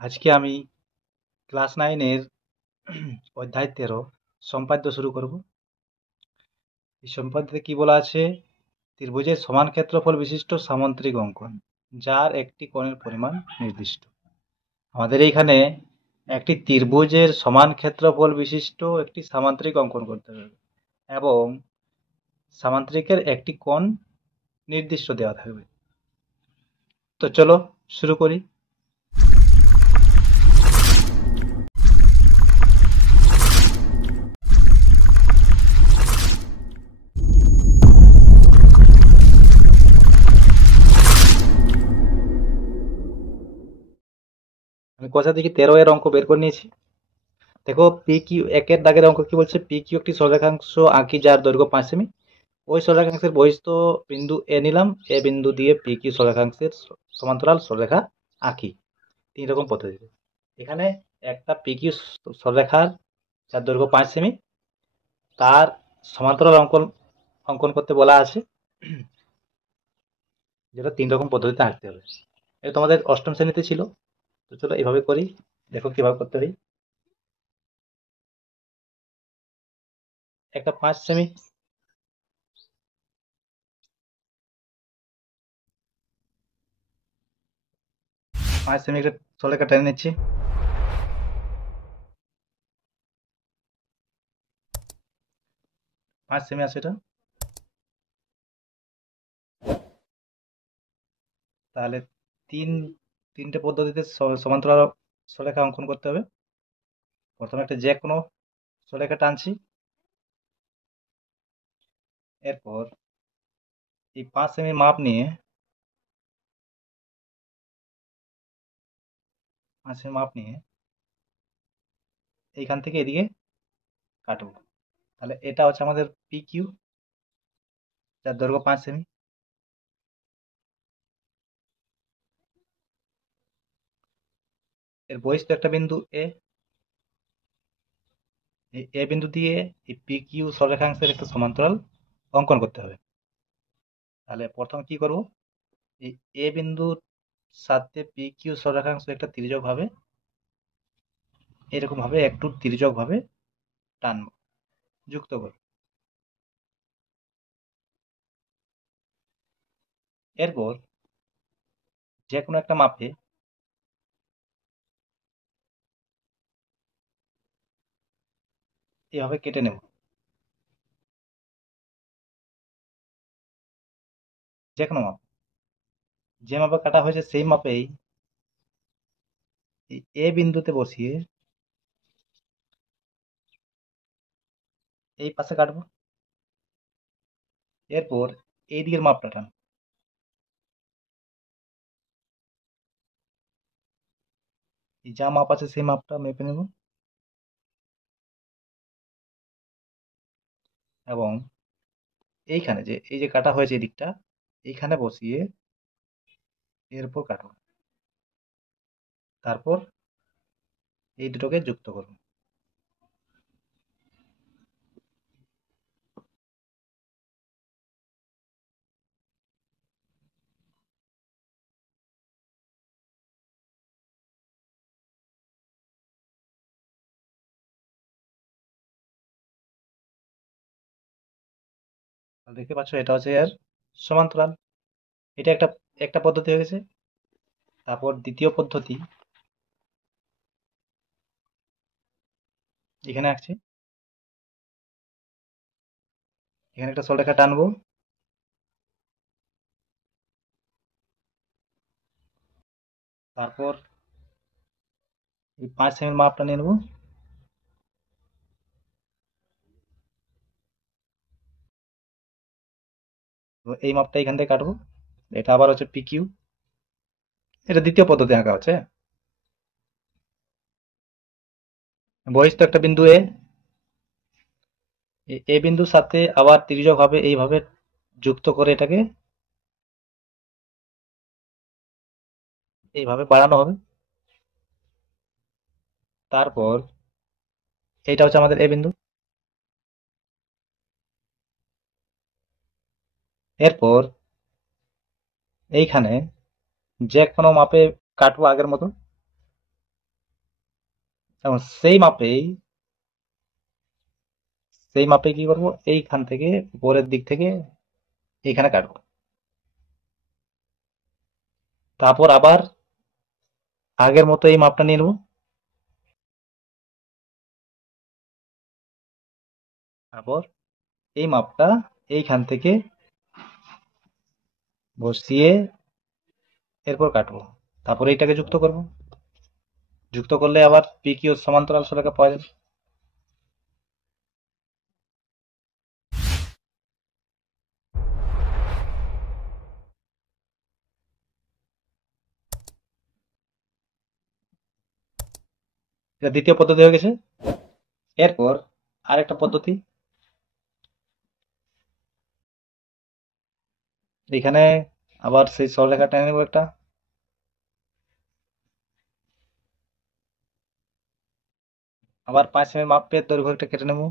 আজকে আমি ক্লাস 9-এর অধ্যায় 13 সম্পাদ্য শুরু করব। এই সম্পাদ্যে কি বলা আছে? ত্রিভুজের সমান ক্ষেত্রফল বিশিষ্ট সামুদ্রিক অঙ্কন, যার একটি কোণের পরিমাণ নির্দিষ্ট। আমাদের এইখানে একটি ত্রিভুজের সমান ক্ষেত্রফল বিশিষ্ট একটি সামান্তরিক অঙ্কন করতে হবে এবং সামান্তরিকের একটি কোণ নির্দিষ্ট দেওয়া থাকবে। তো চলো শুরু করি। আমি কোষা থেকে 13 এর অঙ্ক বের করে নিয়েছি। দেখো, পি কিউ একের দাগের অঙ্ক কি বলছে? পি কিউ একটি সরলরেখাংশ আঁকি যার দৈর্ঘ্য 5 সেমি। ওই সরলরেখাংশের বহিঃস্থ বিন্দু এ নিলাম, এ বিন্দু দিয়ে পি কিউ সরলরেখাংশের সমান্তরাল সরলরেখা আঁকি। 3 রকম পদ্ধতিতে। এখানে একটা পি কিউ সরলরেখার যার দৈর্ঘ্য 5 সেমি, তার সমান্তরাল অঙ্কন করতে বলা আছে, যেটা 3 রকম পদ্ধতিতে আঁকতে হবে। এটা তোমাদের অষ্টম শ্রেণীতে ছিল। তো চলো এভাবে করি, দেখো কিভাবে করতে হয়। একটা 5 সেমি 5 সেমি একটা সরলরেখা টেনে নিচ্ছি। 5 সেমি আছে এটা। তাহলে তিন তিনটে পদ্ধতিতে সমান্তরাল সরলরেখা অঙ্কন করতে হবে। প্রথমে একটা যে কোনো সরলরেখা টানছি। এরপর এই 5 সেমি মাপ নিয়ে 5 সেমি মাপ নিয়ে এইখান থেকে এদিকে কাটবো। তাহলে এটা হচ্ছে আমাদের পি কিউ, যার দৈর্ঘ্য 5 সেমি। এর বহিস্থ একটা বিন্দু এ। এই এ বিন্দু দিয়ে এই পি কিউ সরলরেখাংশের একটা সমান্তরাল অঙ্কন করতে হবে। তাহলে প্রথম কি করব? এই এ বিন্দুর সাথে পি কিউ সরলরেখাংশ একটা তির্যক ভাবে, এরকম ভাবে একটু তির্যক ভাবে টানবো, যুক্ত করব। এরপর যে কোনো একটা মাপে এভাবে কেটে নেব। যে কোনো মাপ, যে মাপে কাটা হয়েছে সেই মাপেই এই এ বিন্দুতে বসিয়ে এই পাশে কাটবো। এরপর এই দিকের মাপটা টান, এই যা মাপ আছে সেই মাপটা মেপে নেব এবং এইখানে যে এই যে কাটা হয়েছে এই দিকটা এইখানে বসিয়ে এর উপর কাটবো। তারপর এই দুটোকে যুক্ত করব। তাহলে দেখতে পাচ্ছ এটা হচ্ছে এর সমান্তরাল। এটা একটা একটা পদ্ধতি হয়ে গেছে। তারপর দ্বিতীয় পদ্ধতি এখানে আঁকছি। এখানে একটা সরলরেখা টানবো। তারপর এই 5 সেমির মাপটা নিয়ে নেবো। তো এই মাপটা এখান থেকে কাটবো। এটা আবার হচ্ছে পি কিউ। এটা দ্বিতীয় পদ্ধতি আঁকা হচ্ছে। বহিস্থ একটা বিন্দু এ, এ বিন্দুর সাথে আবার তির্যক ভাবে এইভাবে যুক্ত করে এটাকে এইভাবে বাড়ানো হবে। তারপর এইটা হচ্ছে আমাদের এ বিন্দু। এরপর এইখানে যে কোনো মাপে কাটবো আগের মতো। এবং সেই মাপে কি করব, এইখান থেকে উপরের দিক থেকে এইখানে কাটবো। তারপর আবার আগের মতো এই মাপটা নিয়ে নেবো। তারপর এই মাপটা এইখান থেকে বসিয়ে এরপর কাটবো। তারপর এইটাকে যুক্ত করব। যুক্ত করলে আবার পি কিউ সমান্তরাল সরেখা পাওয়া যাবে। এটা দ্বিতীয় পদ্ধতি হয়ে গেছে। এরপর আরেকটা পদ্ধতি, এখানে আবার সেই সরলরেখা টেনে নেবো একটা। আবার 5 সেমি মাপের দৈর্ঘ্য একটা কেটে নেবো।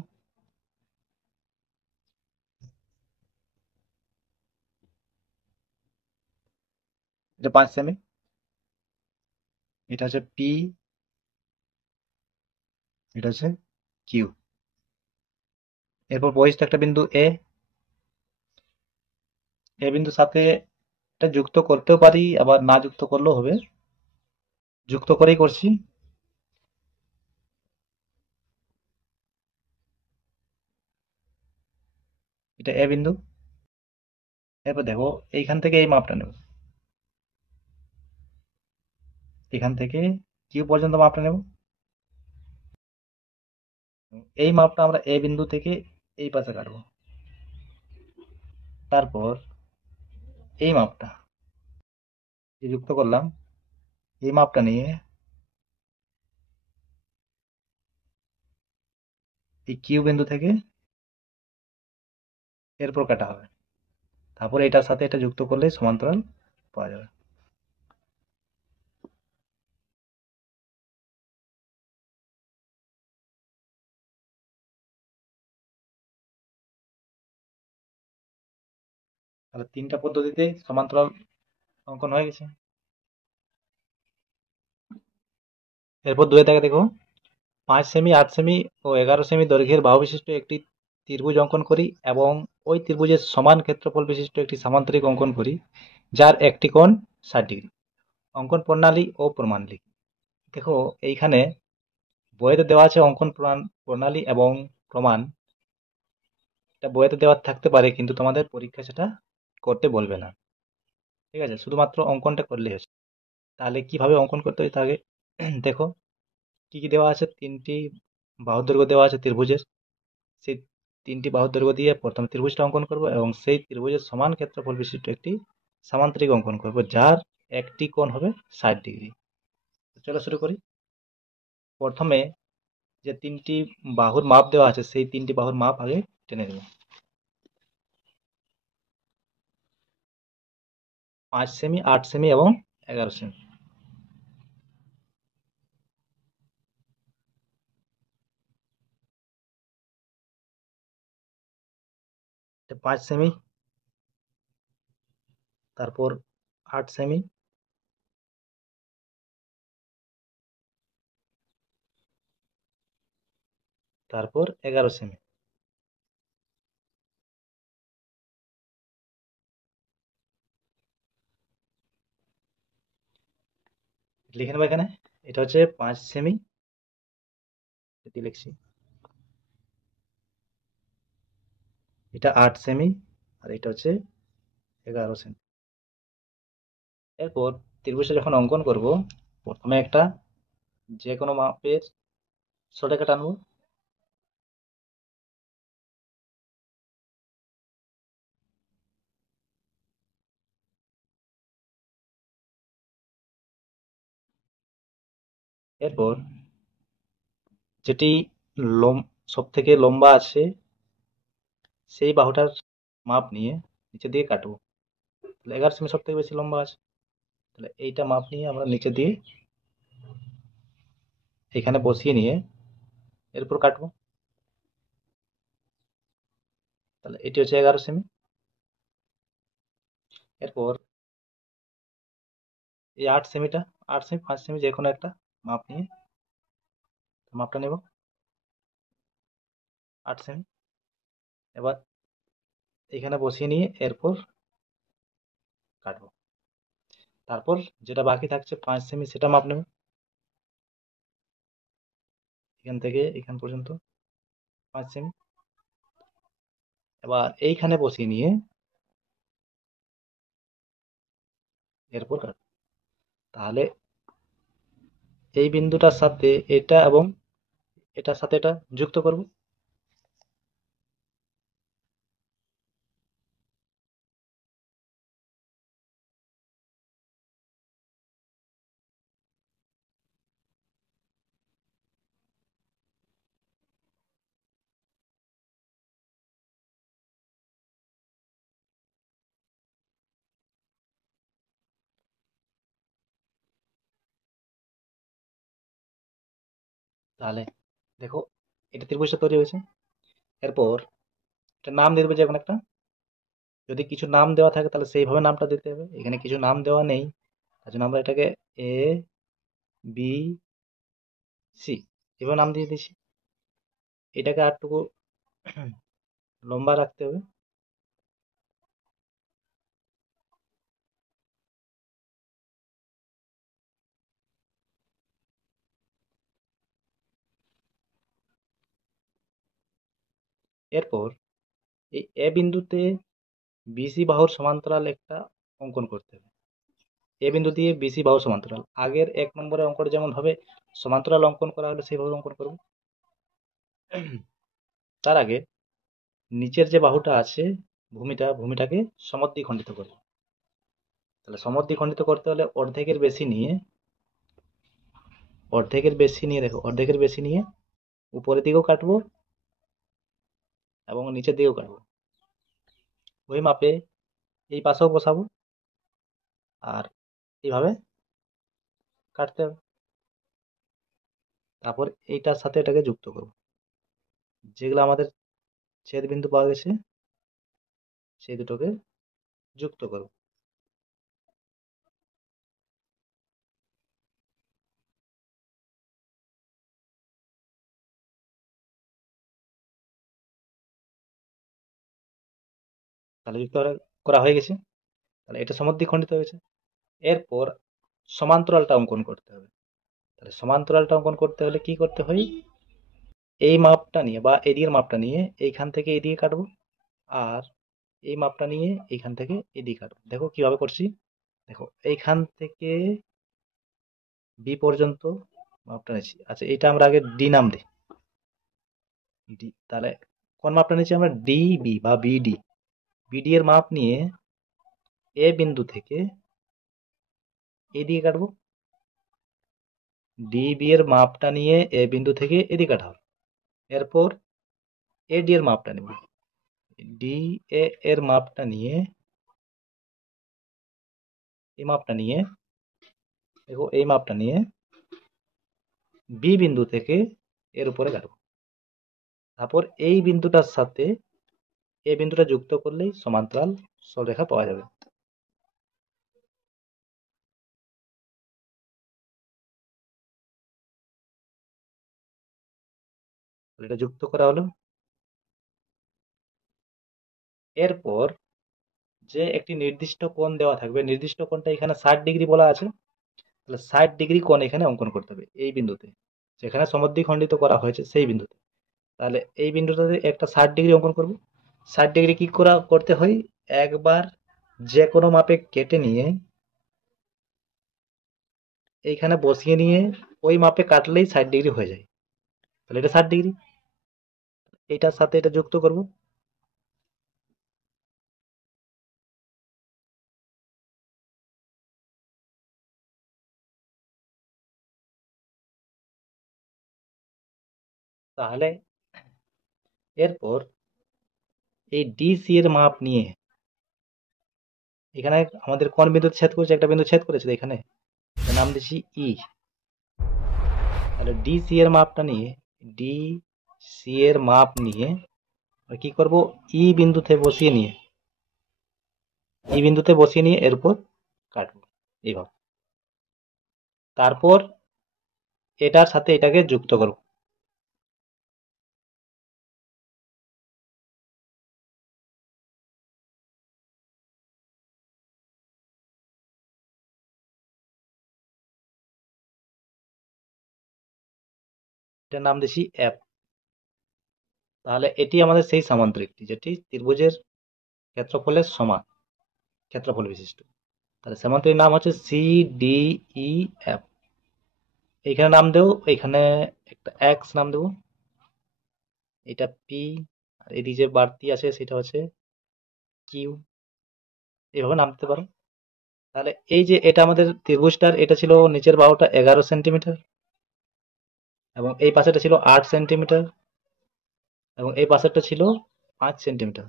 এটা 5 সেমি, এটা হচ্ছে পি, এটা হচ্ছে কিউ। এরপর বহিস্থ একটা বিন্দু এ বিন্দুর সাথে এটা যুক্ত করতেও পারি, আবার না যুক্ত করলেও হবে। যুক্ত করেই করছি। এটা এ বিন্দু। এরপর দেখো এইখান থেকে এই মাপটা নেব, এখান থেকে কিউ পর্যন্ত মাপটা নেব। এই মাপটা আমরা এ বিন্দু থেকে এই পাশে কাটবো। তারপর এই মাপটা যে যুক্ত করলাম, এই মাপটা নিয়ে এই কিউ বিন্দু থেকে এরপর কাটা হবে। তারপর এটার সাথে এটা যুক্ত করলে সমান্তরাল পাওয়া যাবে। তাহলে 3টা পদ্ধতিতে সমান্তরাল অঙ্কন হয়ে গেছে। এরপর 2 থেকে দেখো, 5 সেমি, 8 সেমি ও 11 সেমি দৈর্ঘ্যের বাহু বিশিষ্ট একটি ত্রিভুজ অঙ্কন করি এবং ওই ত্রিভুজের সমান ক্ষেত্রফল বিশিষ্ট একটি সামান্তরিক অঙ্কন করি, যার একটি কোণ 60 ডিগ্রি। অঙ্কন প্রণালী ও প্রমাণ লিখি। দেখো এইখানে বইতে দেওয়া আছে অঙ্কন প্রণালী এবং প্রমাণ। এটা বইতে দেওয়া থাকতে পারে, কিন্তু তোমাদের পরীক্ষায় সেটা করতে বলবে না। ঠিক আছে, শুধুমাত্র অঙ্কনটা করলেই হচ্ছে। তাহলে কিভাবে অঙ্কন করতে হয় তার আগে দেখো কি কি দেওয়া আছে। 3টি বাহুর দৈর্ঘ্য দেওয়া আছে ত্রিভুজের। সেই 3টি বাহুর দৈর্ঘ্য দিয়ে প্রথমে ত্রিভুজটা অঙ্কন করব এবং সেই ত্রিভুজের সমান ক্ষেত্রফল বিশিষ্ট একটি সামান্তরিক অঙ্কন করব, যার একটি কোণ হবে 60 ডিগ্রি। চলো শুরু করি। প্রথমে যে 3টি বাহুর মাপ দেওয়া আছে, সেই 3টি বাহুর মাপ আগে টেনে নেব। 5 সেমি, 8 সেমি এবং 11 সেমি। 5 সেমি, তারপর 8 সেমি, তারপর 11 সেমি। লিখে নেবো এখানে। এটা হচ্ছে 5 সেমি, এটি লিখছি। এটা 8 সেমি, আর এটা হচ্ছে 11 সেমি। এরপর ত্রিভুজটা যখন অঙ্কন করব, প্রথমে একটা যে কোনো মাপের সরেখা টানবো। এরপর যেটি সব থেকে লম্বা আছে সেই বাহুটার মাপ নিয়ে নিচে দিয়ে কাটবো। তাহলে 11 সেমি সব থেকে বেশি লম্বা আছে, তাহলে এইটা মাপ নিয়ে আমরা নিচে দিয়ে এখানে বসিয়ে নিয়ে এরপর কাটবো। তাহলে এটি হচ্ছে 11 সেমি। এরপর এই 8 সেমিটা, 8 সেমি 5 সেমি যে কোনো একটা মাপ নিয়ে মাপটা নেব 8 সেমি। এবার এখানে বসিয়ে নিয়ে এরপর কাটবো। তারপর যেটা বাকি থাকছে 5 সেমি সেটা মাপ নেব, এখান থেকে এখান পর্যন্ত 5 সেমি। এবার এইখানে বসিয়ে নিয়ে এরপর কাটবো। তাহলে এই বিন্দুটার সাথে এটা এবং এটার সাথে এটা যুক্ত করব। তাহলে দেখো এটা ত্রিভুজটা তৈরি হয়েছে। এরপর একটা নাম দিয়ে দেবো যে কোনো একটা। যদি কিছু নাম দেওয়া থাকে তাহলে সেইভাবে নামটা দিতে হবে। এখানে কিছু নাম দেওয়া নেই, তার জন্য আমরা এটাকে এ বি সি এভাবে নাম দিয়ে দিয়েছি। এটাকে আরটুকু লম্বা রাখতে হবে। এরপর এই এ বিন্দুতে বিসি বাহুর সমান্তরাল একটা অঙ্কন করতে হবে। এ বিন্দু দিয়ে বিসি বাহু সমান্তরাল, আগের 1 নম্বরের অঙ্কটা যেমন ভাবে সমান্তরাল অঙ্কন করা হলো সেইভাবে অঙ্কন করব। তার আগে নিচের যে বাহুটা আছে ভূমিটাকে সমদ্বিখণ্ডিত করব। তাহলে সমদ্বিখণ্ডিত করতে হলে অর্ধেকের বেশি নিয়ে উপরের দিকেও কাটবো এবং নিচের দিকেও কাটবো। ওই মাপে এই পাশেও বসাবো আর এইভাবে কাটতে হবে। তারপর এইটার সাথে এটাকে যুক্ত করব। যেগুলো আমাদের ছেদ বিন্দু পাওয়া গেছে সেই দুটোকে যুক্ত করব। তাহলে করা হয়ে গেছে। তাহলে এটা সমদ্বিখণ্ডিত হয়েছে। এরপর সমান্তরালটা অঙ্কন করতে হবে। তাহলে সমান্তরালটা অঙ্কন করতে হলে কি করতে হয়, এই মাপটা নিয়ে বা এদিকের মাপটা নিয়ে এইখান থেকে এদিকে কাটবো আর এই মাপটা নিয়ে এইখান থেকে এদিকে কাটবো। দেখো কিভাবে করছি। দেখো এইখান থেকে বি পর্যন্ত মাপটা নিচ্ছি। আচ্ছা এটা আমরা আগে ডি নাম দিই। ডি, তাহলে কোন মাপটা নিচ্ছি আমরা, ডি বি বা বিডি। বিডি এর মাপ নিয়ে এ বিন্দু থেকে এদিকে কাটবো। ডি বি এর মাপটা নিয়ে এ বিন্দু থেকে এদিকে কাটা হবে। এরপর এডি এর মাপটা নেব। ডি এ এর মাপটা নিয়ে এই মাপটা নিয়ে দেখো এই মাপটা নিয়ে বি বিন্দু থেকে এর উপরে কাটবো। তারপর এই বিন্দুটার সাথে এই বিন্দুটা যুক্ত করলেই সমান্তরাল সরলরেখা পাওয়া যাবে। এটা যুক্ত করা হলো। এরপর যে একটি নির্দিষ্ট কোণ দেওয়া থাকবে, নির্দিষ্ট কোণটা এখানে 60 ডিগ্রি বলা আছে। তাহলে 60 ডিগ্রি কোণ এখানে অঙ্কন করতে হবে এই বিন্দুতে, যেখানে সমদ্বিখণ্ডিত করা হয়েছে সেই বিন্দুতে। তাহলে এই বিন্দুটাতে একটা 60 ডিগ্রি অঙ্কন করব। 60 ডিগ্রি কি করতে হয়, একবার যে কোনো মাপে কেটে নিয়ে এইখানে বসিয়ে নিয়ে ওই মাপে কাটলেই 60 ডিগ্রি হয়ে যায়। তাহলে এটা 60 ডিগ্রি, এটার সাথে এটা যুক্ত করব। তাহলে এরপর এই ডিসি এর মাপ নিয়ে এখানে আমাদের কোন বিন্দু ছেদ করেছে, একটা বিন্দু ছেদ করেছে এখানে, নাম দিচ্ছি ই। তাহলে ডি সি এর মাপ নিয়ে কি করব, ই বিন্দুতে বসিয়ে নিয়ে এরপর কাটবো এইভাবে। তারপর এটার সাথে এটাকে যুক্ত করব। এটার নাম দিছি এফ। তাহলে এটি আমাদের সেই সামান্তরিকটি যেটি ত্রিভুজের ক্ষেত্রফলের সমান ক্ষেত্রফল বিশিষ্ট। তাহলে সামান্তরিক নাম হচ্ছে সি ডি ই এফ। এইখানে নাম দেবো, এখানে একটা এক্স নাম দেবো, এটা পি, আর এদিকে যে বাড়তি আছে সেটা হচ্ছে কিউ। এইভাবে নাম দিতে পারো। তাহলে এই যে এটা আমাদের ত্রিভুজটার, এটা ছিল নিচের বাহুটা 11 সেন্টিমিটার, এবং এই পাশেটা ছিল 8 সেন্টিমিটার, এবং এই পাশেরটা ছিল 5 সেন্টিমিটার।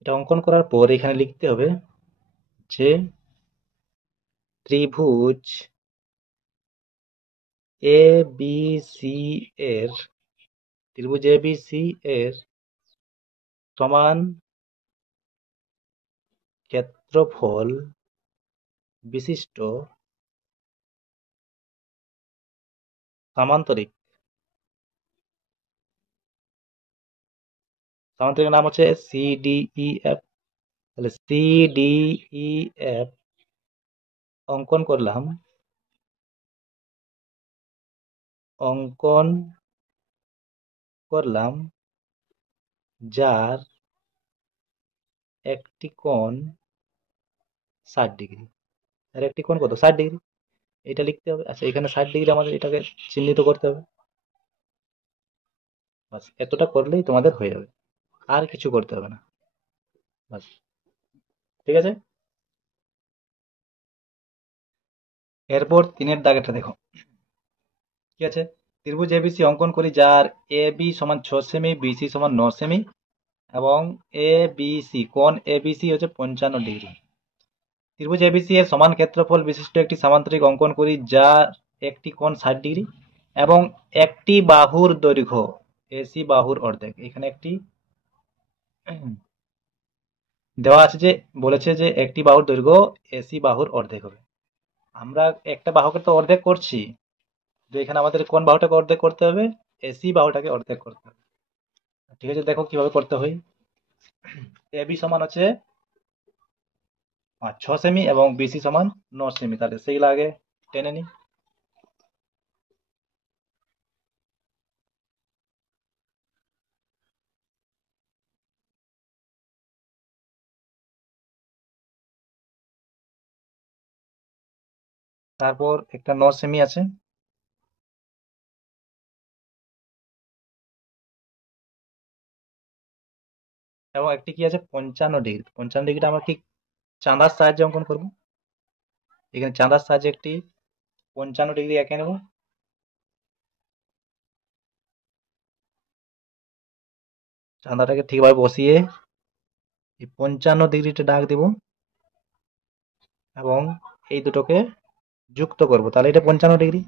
এটা অঙ্কন করার পর এখানে লিখতে হবে যে ত্রিভুজ এ বি সি এর ত্রিভুজ এ বি সি এর সমান ক্ষেত্রফল বিশিষ্ট সামান্তরিক সামান্তরিকের নাম হচ্ছে সিডিইএফ। তাহলে সিডিইএফ অঙ্কন করলাম, অঙ্কন করলাম যার একটি কোণ 60 ডিগ্রি। আর একটি কোণ কত? 60 ডিগ্রি। এটা লিখতে হবে। আচ্ছা, এখানে 60 ডিগ্রি আমাদের এটাকে চিহ্নিত করতে হবে। বাস, এতটা করলেই তোমাদের হয়ে যাবে, আর কিছু করতে হবে না। বাস, ঠিক আছে। এরপর 3-এর দাগেরটা দেখো কি আছে। ত্রিভুজ এবিসি অঙ্কন করি যার এ বি সমান 6 সেমি, বিসি সমান 9 সেমি, এবং এ বি সি কোণ এ বি সি হচ্ছে 55 ডিগ্রি। ত্রিভুজ এবিসি এর সমান ক্ষেত্রফল বিশিষ্ট একটি সামান্তরিক অঙ্কন করি যার একটি কোণ 60 ডিগ্রি এবং একটি বাহুর দৈর্ঘ্য এসি বাহুর অর্ধেক। এখানে একটি দেওয়া আছে, যে বলেছে যে একটি বাহুর দৈর্ঘ্য এসি বাহুর অর্ধেক হবে। আমরা একটা বাহুকে তো অর্ধেক করছি, তো এখানে আমাদের কোন বাহুটাকে অর্ধেক করতে হবে? এসি বাহুটাকে অর্ধেক করতে হবে। ঠিক আছে, দেখো কিভাবে করতে হয়। এ বি সমান হচ্ছে 6 সেমি এবং বিসি সমান 9 সেমি। তাহলে সেইগুলো আগে টেনে নি। তারপর একটা 9 সেমি আছে, এবং একটি কি আছে 55 ডিগ্রি। 55 ডিগ্রিটা আমরা কি চাঁদার সাহায্যে অঙ্কন করব। এখানে চাঁদার সাহায্যে একটি 55 ডিগ্রি এঁকে নেব। চাঁদাটাকে ঠিকভাবে বসিয়ে এই 55 ডিগ্রিটা দাগ দিব, এবং এই দুটোকে যুক্ত করব, তাহলে এটা 55 ডিগ্রি।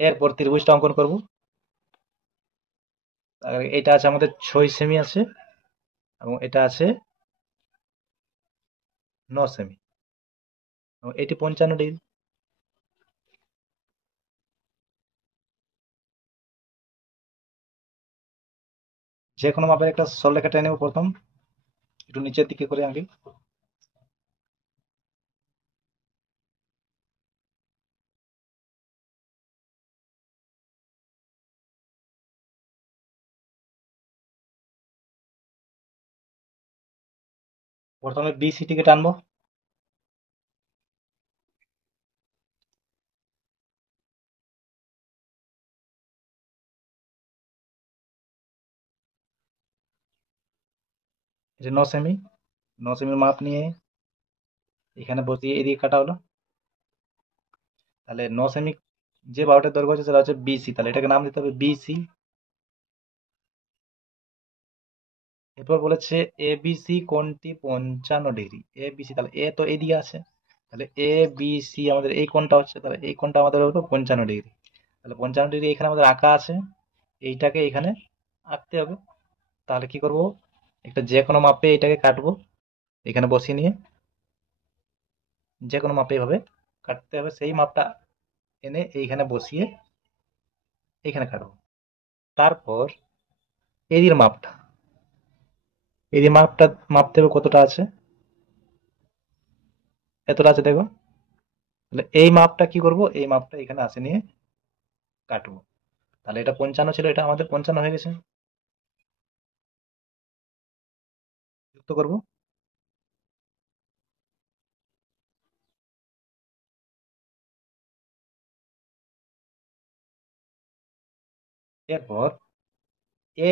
এরপর ত্রিভুজটা অঙ্কন করব। এটা আছে আমাদের 6 সেমি আছে, এবং এটা আছে 9 সেমি, এবং এটি 55 ডিগ্রি। যে কোনো মাপের একটা সরলরেখা টেনে নেব। প্রথম একটু নিচের দিকে করে আঁকি। প্রথমে বিসিটিকে টানবো, এটা 9 সেমি। 9 সেমির মাপ নিয়ে এখানে বসিয়ে এদিকে কাটা হলো। তাহলে 9 সেমি যে বাহুটার দৈর্ঘ্য আছে সেটা হচ্ছে বিসি, তাহলে এটাকে নাম দিতে হবে বিসি। এরপর বলেছে এ বিসি কোণটি 55 ডিগ্রি। এ বিসি, তাহলে এ তো এদিকে আছে, তাহলে এ বিসি আমাদের এই কোণটা হচ্ছে, তাহলে এই কোণটা আমাদের হলো 55 ডিগ্রি। তাহলে 55 ডিগ্রি এখানে আমাদের আঁকা আছে, এইটাকে এখানে আঁকতে হবে। তাহলে কি করব, একটা যে কোনো মাপে এটাকে কাটবো, এখানে বসিয়ে নিয়ে যে কোনো মাপে এইভাবে কাটতে হবে। সেই মাপটা এনে এইখানে বসিয়ে এইখানে কাটবো। তারপর এদির মাপটা, এদির মাপটা মাপতে হবে কতটা আছে। এতটা আছে দেখো। তাহলে এই মাপটা কি করব, এই মাপটা এখানে আসে নিয়ে কাটবো। তাহলে এটা 55 ছিল, এটা আমাদের 55 হয়ে গেছে। যুক্ত করব। এরপর এ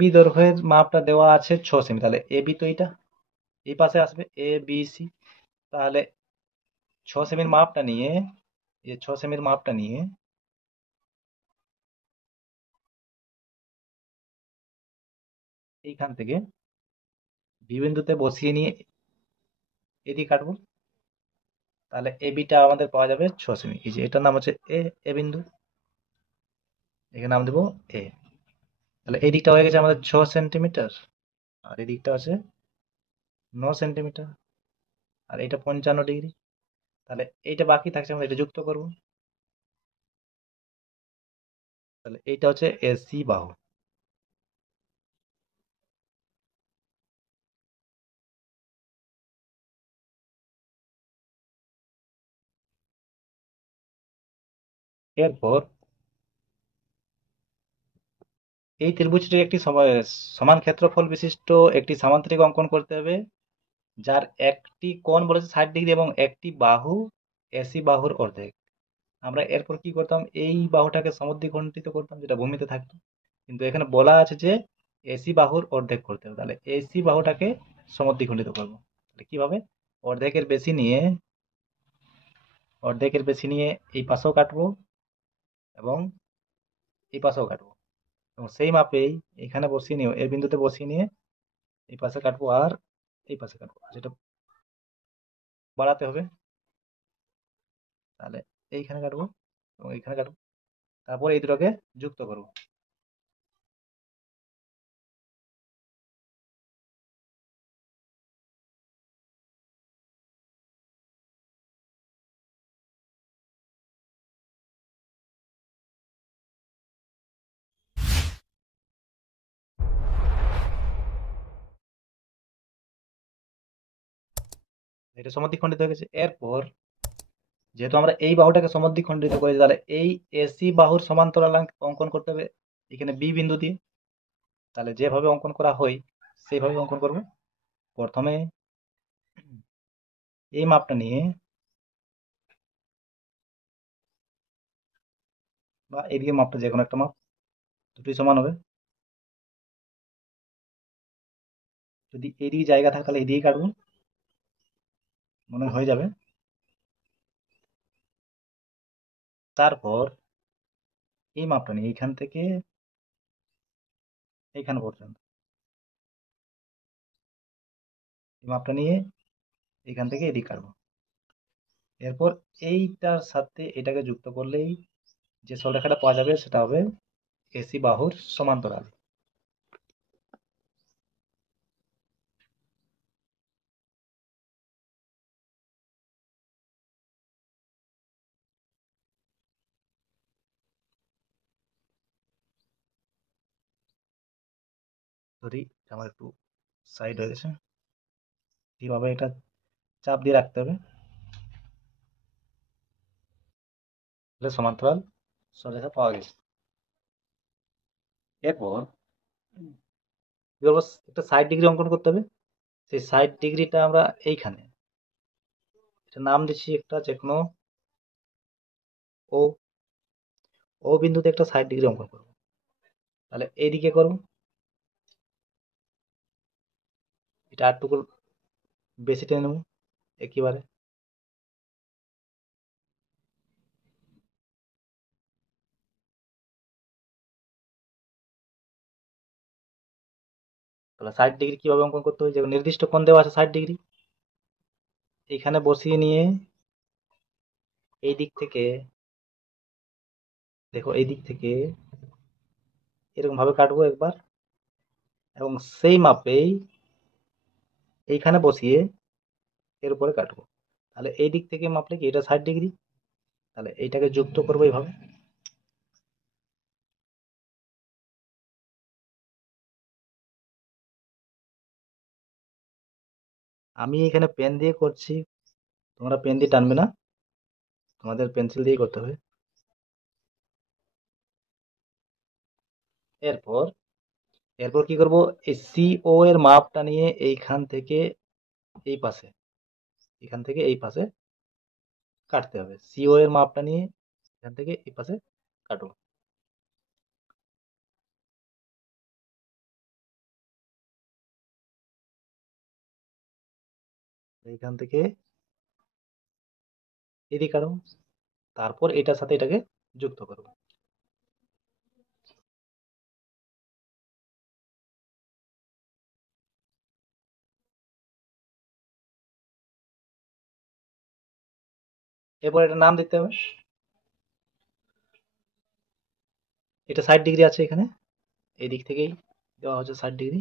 বি দৈর্ঘ্যের মাপটা দেওয়া আছে 6 সেমি, তাহলে এ বি তো এটা এই পাশে আসবে এ বি সি। তাহলে 6 সেমির মাপটা নিয়ে, এই 6 সেমির মাপটা নিয়ে এইখান থেকে বি বিন্দুতে বসিয়ে নিয়ে এদিকে কাটবো। তাহলে এ বিটা আমাদের পাওয়া যাবে 6 সেমি। এই যে এটার নাম হচ্ছে এ, এ বিন্দু, এখানে নাম দেবো এ। তাহলে এই দিকটা হয়ে গেছে আমাদের 6 সেন্টিমিটার, আর এই দিকটা আছে 9 সেন্টিমিটার, আর এটা 55 ডিগ্রি। তাহলে এইটা বাকি থাকছে, আমরা এটা যুক্ত করব। তাহলে এইটা হচ্ছে এসি বাহু। এরপর এই ত্রিভুজটি একটি সমান ক্ষেত্রফল বিশিষ্ট একটি সামান্তরিক অঙ্কন করতে হবে, যার একটি কোণ বলেছে 60 ডিগ্রি এবং একটি বাহু এসি বাহুর অর্ধেক। আমরা এরপর কি করতাম, এই বাহুটাকে সমদ্বিখণ্ডিত করতাম, যেটা ভূমিতে থাকতো। কিন্তু এখানে বলা আছে যে এসি বাহুর অর্ধেক করতে হবে, তাহলে এসি বাহুটাকে সমদ্বিখণ্ডিত করবো। তাহলে কিভাবে, অর্ধেকের বেশি নিয়ে, অর্ধেকের বেশি নিয়ে এই পাশেও কাটবো এবং এই পাশেও কাটবো, এবং সেই মাপেই এখানে বসিয়ে নিয়ে এর বিন্দুতে বসিয়ে নিয়ে এই পাশে কাটবো আর এই পাশে কাটবো, যেটা বাড়াতে হবে। তাহলে এইখানে কাটবো এবং এইখানে কাটবো, তারপর এই দুটোকে যুক্ত করবো। এটা সমদ্বিখণ্ডিত হয়ে গেছে। এরপর যেহেতু আমরা এই বাহুটাকে সমদ্বিখণ্ডিত করেছি, তাহলে এই এসি বাহুর সমান্তরাল অঙ্কন করতে হবে এখানে বি বিন্দু দিয়ে। তাহলে যেভাবে অঙ্কন করা হয় সেইভাবে অঙ্কন করব। প্রথমে এই মাপটা নিয়ে, বা এদিকে মাপটা, যে কোনো একটা মাপ, দুটোই সমান হবে। যদি এদিকে জায়গা থাকে তাহলে এদিকে কাটবো, মনে হয় হয়ে যাবে। তারপর এই মাপটা নিয়ে এইখান থেকে এইখানে পর্যন্ত, এই মাপটা নিয়ে এখান থেকে এদিক কাটবো। এরপর এইটার সাথে এটাকে যুক্ত করলেই যে সরলরেখাটা পাওয়া যাবে সেটা হবে এসি বাহুর সমান্তরাল। ধরি আমার একটু সাইড হয়ে গেছে, কিভাবে এটা চাপ দিয়ে রাখতে হবে, তাহলে সমান্তরাল সরলরেখা পাওয়া গেছে। এরপর কি করবো, একটা 60 ডিগ্রি অঙ্কন করতে হবে। সেই 60 ডিগ্রিটা আমরা এইখানে এটা নাম দিচ্ছি একটা যে কোনো ও, ও বিন্দুতে একটা 60 ডিগ্রি অঙ্কন করবো। তাহলে এইদিকে করবো, এটা আরটুকু বেশি টেনে নেবো একেবারে। তাহলে 60 ডিগ্রি কিভাবে অঙ্কন করতে হয়, যে নির্দিষ্ট কোণ দেওয়া আছে 60 ডিগ্রি, এইখানে বসিয়ে নিয়ে এই দিক থেকে, দেখো এই দিক থেকে এরকম ভাবে কাটবো একবার, এবং সেই মাপেই এইখানে বসিয়ে এর উপরে কাটবো। তাহলে এই দিক থেকে মাপলে কি এটা 60 ডিগ্রি, তাহলে এইটাকে যুক্ত করবো এইভাবে। আমি এখানে পেন দিয়ে করছি, তোমরা পেন দিয়ে টানবে না, তোমাদের পেন্সিল দিয়েই করতে হবে। এরপর এরপর কি করব, এই সিও এর মাপটা নিয়ে এইখান থেকে এই পাশে, এখান থেকে এই পাশে কাটতে হবে। সিও এর মাপটা নিয়ে এখান থেকে এই পাশে কাটো। এইখান থেকে এদিকে কাটো, তারপর এটার সাথে এটাকে যুক্ত করবো। এরপর এটা নাম দিতে হবে। এটা 60 ডিগ্রি আছে এখানে, এই দিক থেকেই দেওয়া হচ্ছে 60 ডিগ্রি।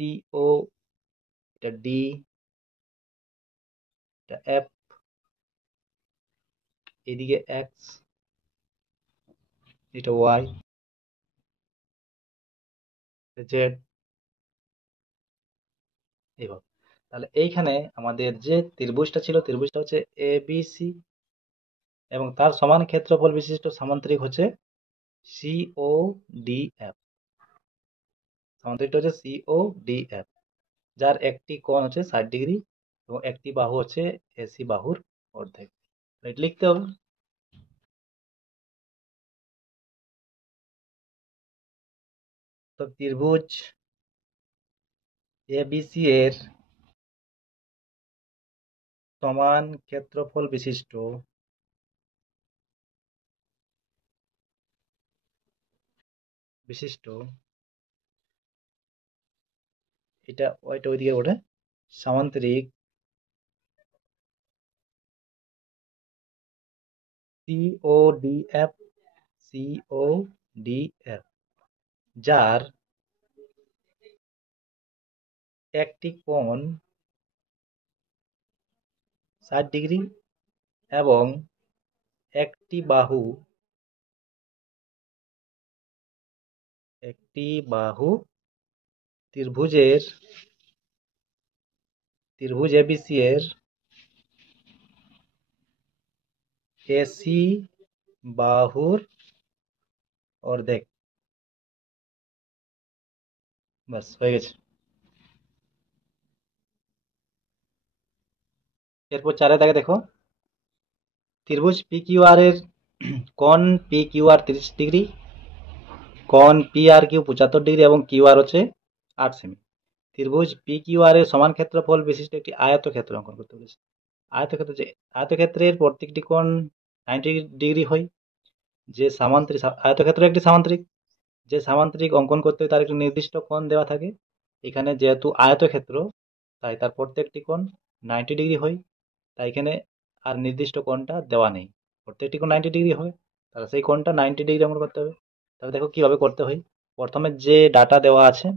সিও, এটা ডি, এটা এফ, এদিকে এক্স, এটা ওয়াই, জেড, এইভাবে। তাহলে এইখানে আমাদের যে ত্রিভুজটা ছিল, ত্রিভুজটা হচ্ছে এ বি সি, এবং তার সমান ক্ষেত্রফল বিশিষ্ট সামান্তরিক হচ্ছে সিও ডি এফ। সামান্তরিকটা হচ্ছে সিও ডি এফ, যার একটি কোণ হচ্ছে 60 ডিগ্রি এবং একটি বাহু হচ্ছে এসি বাহুর অর্ধেক। এটা লিখতে হবে। তো ত্রিভুজ এবিসি এর সমান ক্ষেত্রফল বিশিষ্ট বিশিষ্ট এটা ওইটা ওইদিকে ওঠে, সামান্তরিক C O D F, C O D F, যার একটি কোণ 60 ডিগ্রি এবং একটি বাহু ত্রিভুজের ত্রিভুজ এবিসি এর এসি বাহুর অর্ধেক। বাস হয়ে গেছে। এরপর 4 দাগে দেখো, ত্রিভুজ পি কিউ আর এর কোণ পি কিউ আর 30 ডিগ্রি, কোণ পি আর কিউ 75 ডিগ্রি এবং কিউ আর হচ্ছে 8 সেমি। ত্রিভুজ পি কিউ আর এর সমান ক্ষেত্রফল বিশিষ্ট একটি আয়তক্ষেত্র অঙ্কন করতে বলেছে। আয়তক্ষেত্র, যে আয়তক্ষেত্রের প্রত্যেকটি কোণ 90 ডিগ্রি হয়, যে সামান্তরিক, আয়তক্ষেত্র একটি সামান্তরিক, যে সামান্তরিক অঙ্কন করতে তার একটি নির্দিষ্ট কোণ দেওয়া থাকে। এখানে যেহেতু আয়তক্ষেত্র, তাই তার প্রত্যেকটি কোণ 90 ডিগ্রি হয়, তাই এখানে আর নির্দিষ্ট কোণটা দেওয়া নেই, প্রত্যেকটি কোণ 90 ডিগ্রি হয়, তাহলে সেই কোণটা 90 ডিগ্রি অঙ্কন করতে হবে। তাহলে দেখো কিভাবে করতে হয়। প্রথমে যে ডাটা দেওয়া আছে,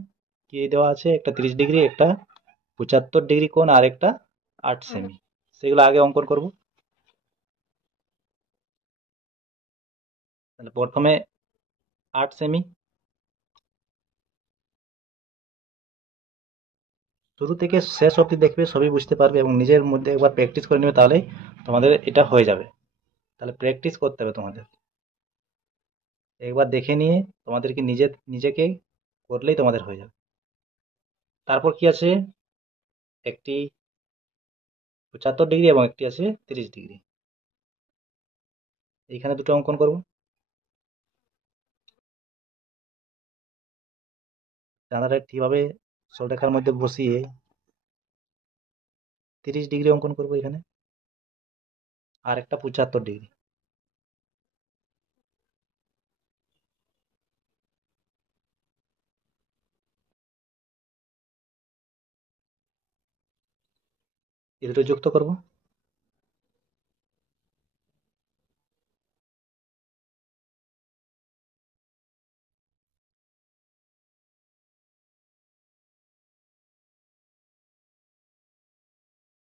কি দেওয়া আছে, একটা 30 ডিগ্রি, একটা 75 ডিগ্রি কোণ আর একটা 8 সেমি, সেগুলো আগে অঙ্কন করব। তাহলে প্রথমে 8 সেমি, শুরু থেকে শেষ অবধি দেখবে, সবই বুঝতে পারবে এবং নিজের মধ্যে একবার প্র্যাকটিস করে নেবে, তাহলেই তোমাদের এটা হয়ে যাবে। তাহলে প্র্যাকটিস করতে হবে তোমাদের, একবার দেখে নিয়ে তোমাদেরকে নিজেকে করলেই তোমাদের হয়ে যাবে। তারপর কি আছে, একটি 75 ডিগ্রি এবং একটি আছে 30 ডিগ্রি, এইখানে দুটো অঙ্কন করব। চাঁদাটা ঠিকভাবে সরলরেখার মধ্যে বসিয়ে 30 ডিগ্রি অঙ্কন করব এখানে, আর একটা 75 ডিগ্রি। এই দুটো যুক্ত করব।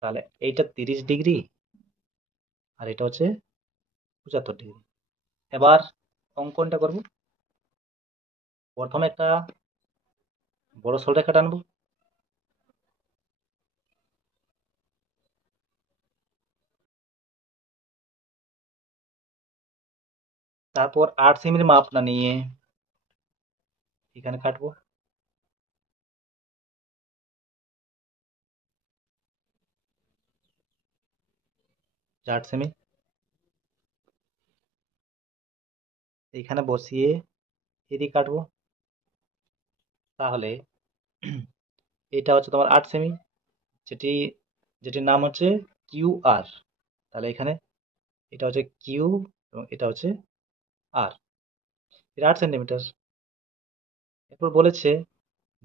তাহলে এইটা 30 ডিগ্রি আর এটা হচ্ছে 75 ডিগ্রি। এবার অঙ্কনটা করব। প্রথমে একটা বড় সরলরেখা টানবো। তারপর 8 সেমির মাপটা নিয়ে এখানে কাটবো। 8 সেমি এইখানে বসিয়ে এদিকে কাটবো। তাহলে এটা হচ্ছে তোমার 8 সেমি, যেটি যেটির নাম হচ্ছে কিউ আর। তাহলে এখানে এটা হচ্ছে কিউ এবং এটা হচ্ছে আর, এটা 8 সেন্টিমিটার। এরপর বলেছে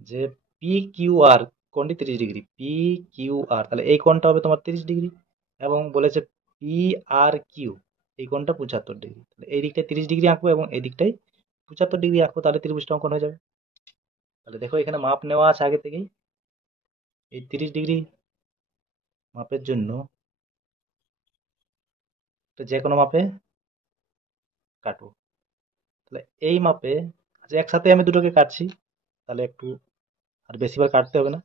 যে পি কিউ আর কোণটি 30 ডিগ্রি, পি কিউ আর, তাহলে এই কোণটা হবে তোমার 30 ডিগ্রি। এবং বলেছে পি আর কিউ, এই কোণটা 75 ডিগ্রি। তাহলে এই দিকটায় 30 ডিগ্রি আঁকবো এবং এই দিকটাই 75 ডিগ্রি আঁকবো, তাহলে ত্রিভুজটা অঙ্কন হয়ে যাবে। তাহলে দেখো এখানে মাপ নেওয়া আছে আগে থেকেই। এই 30 ডিগ্রি মাপের জন্য যে কোনো মাপে কাটবো। তাহলে এই মাপে, আচ্ছা একসাথে আমি দুটোকে কাটছি, তাহলে একটু আর বেশিবার কাটতে হবে না।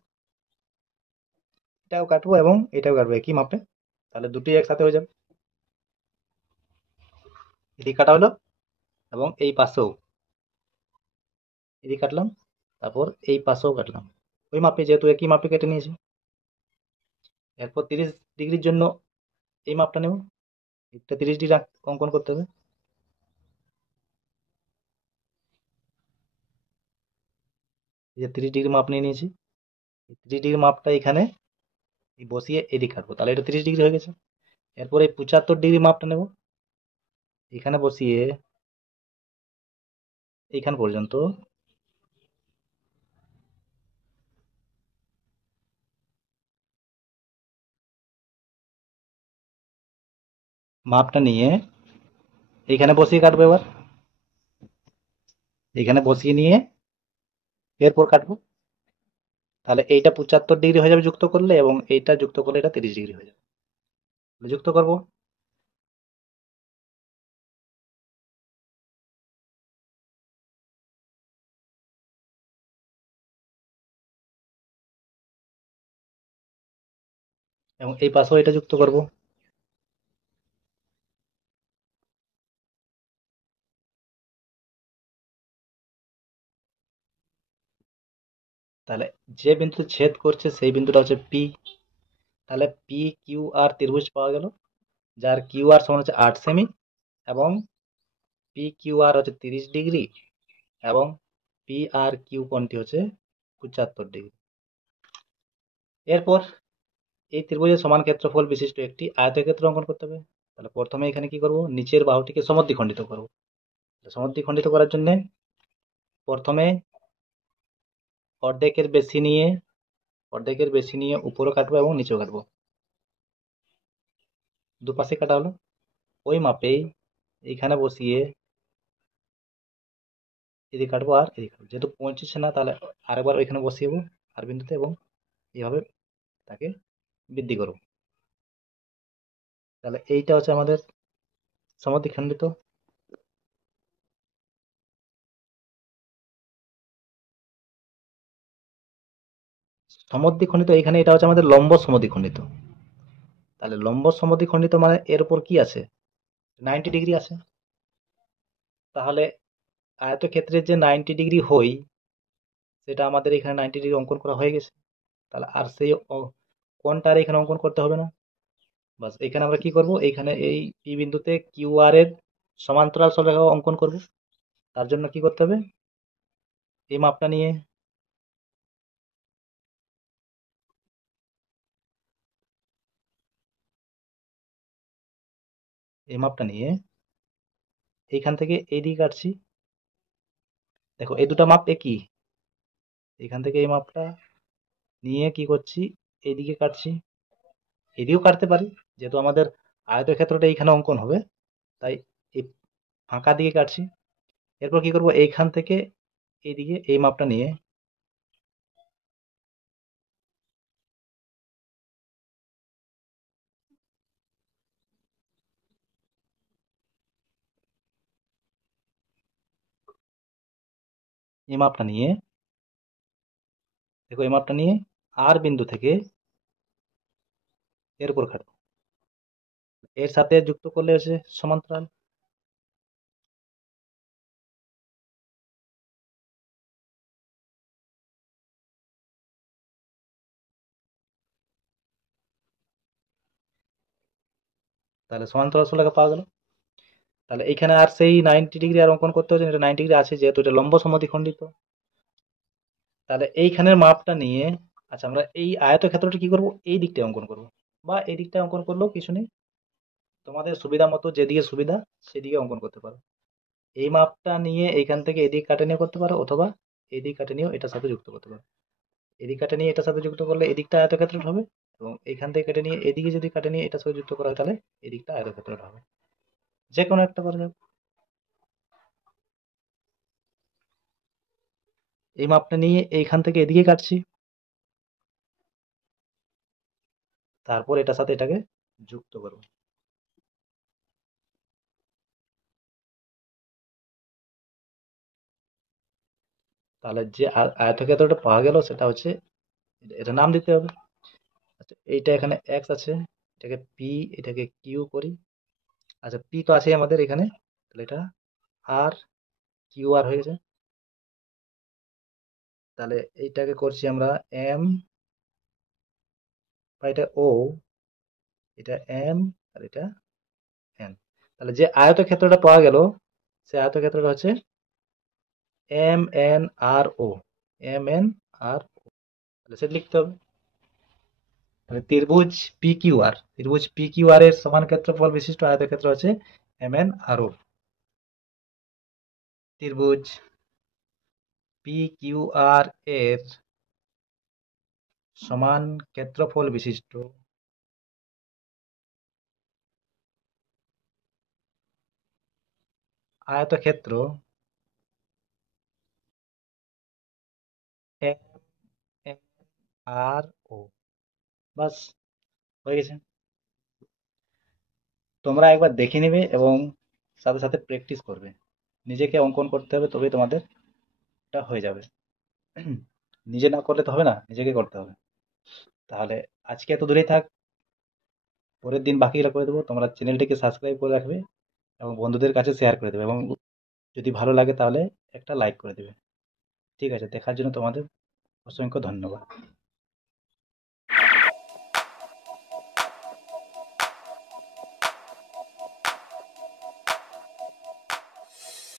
এটাও কাটবো এবং এটাও কাটবো একই মাপে, তাহলে দুটোই একসাথে হয়ে যাবে। এদিকে কাটা হলো এবং এই পাশেও এদিকে কাটলাম, তারপর এই পাশেও কাটলাম, ওই মাপে যেহেতু একই মাপে কেটে নিয়েছি। এরপর 30 ডিগ্রির জন্য এই মাপটা নেব, এটা 30 ডিগ্রি অঙ্কন করতে হবে। এই যে 30 ডিগ্রি মাপ নিয়ে নিয়েছি, 30 ডিগ্রি মাপটা এখানে বসিয়ে এদিকে কাটবো, তাহলে এটা 30 ডিগ্রি হয়ে গেছে। এরপর এই 75 ডিগ্রি মাপটা নেব, এখানে বসিয়ে এইখান পর্যন্ত মাপটা নিয়ে এইখানে বসিয়ে কাটবো। এবার এখানে বসিয়ে নিয়ে এরপর কাটবো, তাহলে এইটা 75 ডিগ্রি হয়ে যাবে যুক্ত করলে, এবং এইটা যুক্ত করলে এটা 30 ডিগ্রি হয়ে যাবে। যুক্ত করব। এবং এই পাশেও এটা যুক্ত করব। তাহলে যে বিন্দুতে ছেদ করছে সেই বিন্দুটা হচ্ছে পি। তাহলে পি কিউ আর ত্রিভুজ পাওয়া গেল, যার কিউ আর সমান হচ্ছে 8 সেমি এবং পি কিউ আর হচ্ছে 30 ডিগ্রি এবং পি আর কিউ কোণটি হচ্ছে 75 ডিগ্রি। এরপর এই ত্রিভুজের সমান ক্ষেত্রফল বিশিষ্ট একটি আয়তক্ষেত্র অঙ্কন করতে হবে। তাহলে প্রথমে এখানে কি করব, নিচের বাহুটিকে সমদ্বিখণ্ডিত করব। সমদ্বিখণ্ডিত করার জন্য প্রথমে অর্ধেকের বেশি নিয়ে উপরও কাটবো এবং নিচেও কাটবো, দুপাশে কাটা হলো। ওই মাপেই এইখানে বসিয়ে এদিকে কাটবো আর এদিকে কাটবো, যেহেতু পৌঁছছে না তাহলে আরেকবার ওইখানে বসিয়ে দেবো আর বিন্দুতে, এবং এইভাবে তাকে বৃদ্ধি করবো। তাহলে এইটা হচ্ছে আমাদের সমদ্বিখণ্ডিত। সমদ্বিখণ্ডিত এখানে এটা হচ্ছে আমাদের লম্ব সমদ্বিখণ্ডিত। তাহলে লম্ব সমদ্বিখণ্ডিত মানে এর উপর কি আছে, 90 ডিগ্রি আছে। তাহলে আয়তক্ষেত্রের যে 90 ডিগ্রি হয় সেটা আমাদের এখানে 90 ডিগ্রি অঙ্কন করা হয়ে গেছে। তাহলে আর সেই কোণটা আর এখানে অঙ্কন করতে হবে না। বাস এখানে আমরা কি করব, এইখানে এই পি বিন্দুতে কিউ আর এর সমান্তরাল সরলরেখা অঙ্কন করব। তার জন্য কি করতে হবে, এই মাপটা নিয়ে এই মাপটা নিয়ে এইখান থেকে এই দিকে কাটছি। দেখো এই দুটো মাপ একই, এখান থেকে এই মাপটা নিয়ে কি করছি, এইদিকে কাটছি। এদিকেও কাটতে পারি, যেহেতু আমাদের আয়তক্ষেত্রটা এইখানে অঙ্কন হবে, তাই এই ফাঁকা দিকে কাটছি। এরপর কি করব, এইখান থেকে এইদিকে এই মাপটা নিয়ে এই মাপটা নিয়ে দেখো এই মাপটা নিয়ে আর বিন্দু থেকে এর উপর খাটবো, এর সাথে যুক্ত করলে হচ্ছে সমান্তরাল। তাহলে সমান্তরাল রেখা পাওয়া গেল। তাহলে এইখানে আর সেই 90 ডিগ্রি আর অঙ্কন করতে হচ্ছে না, এটা 90 ডিগ্রি আছে যেহেতু এটা লম্ব সমদ্বিখণ্ডিত। তাহলে এইখানের মাপটা নিয়ে, আচ্ছা আমরা এই আয়তক্ষেত্রটা কি করব, এই দিকটা অঙ্কন করব, বা এই দিকটা অঙ্কন করলেও কিছু নেই, তোমাদের সুবিধা মতো যেদিকে সুবিধা সেদিকে অঙ্কন করতে পারো। এই মাপটা নিয়ে এইখান থেকে এদিক কাটে নিয়ে করতে পারো, অথবা এদিক কাটে নিয়েও এটার সাথে যুক্ত করতে পারো। এদিক কাটে নিয়ে এটার সাথে যুক্ত করলে এদিকটা আয়তক্ষেত্র হবে, এবং এইখান থেকে কেটে নিয়ে এদিকে যদি কাটে নিয়ে এটার সাথে যুক্ত করা হয় তাহলে এদিকটা আয়তক্ষেত্র হবে। যে কোনো একটা করা যাবে। এই মাপটা নিয়ে এইখান থেকে এদিকে কাটছি, তারপর এটার সাথে এটাকে যুক্ত করব। তাহলে যে আয়তক্ষেত্রটা পাওয়া গেল সেটা হচ্ছে, এটা নাম দিতে হবে। আচ্ছা এইটা এখানে এক্স আছে, এটাকে পি, এটাকে কিউ করি। আচ্ছা পি তো আছে আমাদের এখানে, তাহলে এটা আর, কিউ আর হয়ে গেছে। তাহলে এইটাকে করছি আমরা এম, বা এটা ও, এটা এম, আর এটা এন। তাহলে যে আয়তক্ষেত্রটা পাওয়া গেল সে আয়তক্ষেত্রটা হচ্ছে এম এন আর ও, এম এন আর ও। তাহলে সেটা লিখতে হবে। মানে ত্রিভুজ পি কিউ আর, ত্রিভুজ পি কিউ আর এর সমান ক্ষেত্রফল বিশিষ্ট আয়তক্ষেত্র হচ্ছে এম এন আর ও। ত্রিভুজ পি কিউ আর এর সমান ক্ষেত্রফল বিশিষ্ট আয়তক্ষেত্র এম এন আর ও। বাস, হয়ে গেছে। তোমরা একবার দেখে নিবে এবং সাথে সাথে প্র্যাকটিস করবে। নিজেকে অঙ্কন করতে হবে, তবেই তোমাদের এটা হয়ে যাবে। নিজে না করলে তো হবে না, নিজেকে করতে হবে। তাহলে আজকে এত দূরেই থাক, পরের দিন বাকিগুলো করে দেবো। তোমরা চ্যানেলটিকে সাবস্ক্রাইব করে রাখবে এবং বন্ধুদের কাছে শেয়ার করে দেবে, এবং যদি ভালো লাগে তাহলে একটা লাইক করে দেবে। ঠিক আছে, দেখার জন্য তোমাদের অসংখ্য ধন্যবাদ।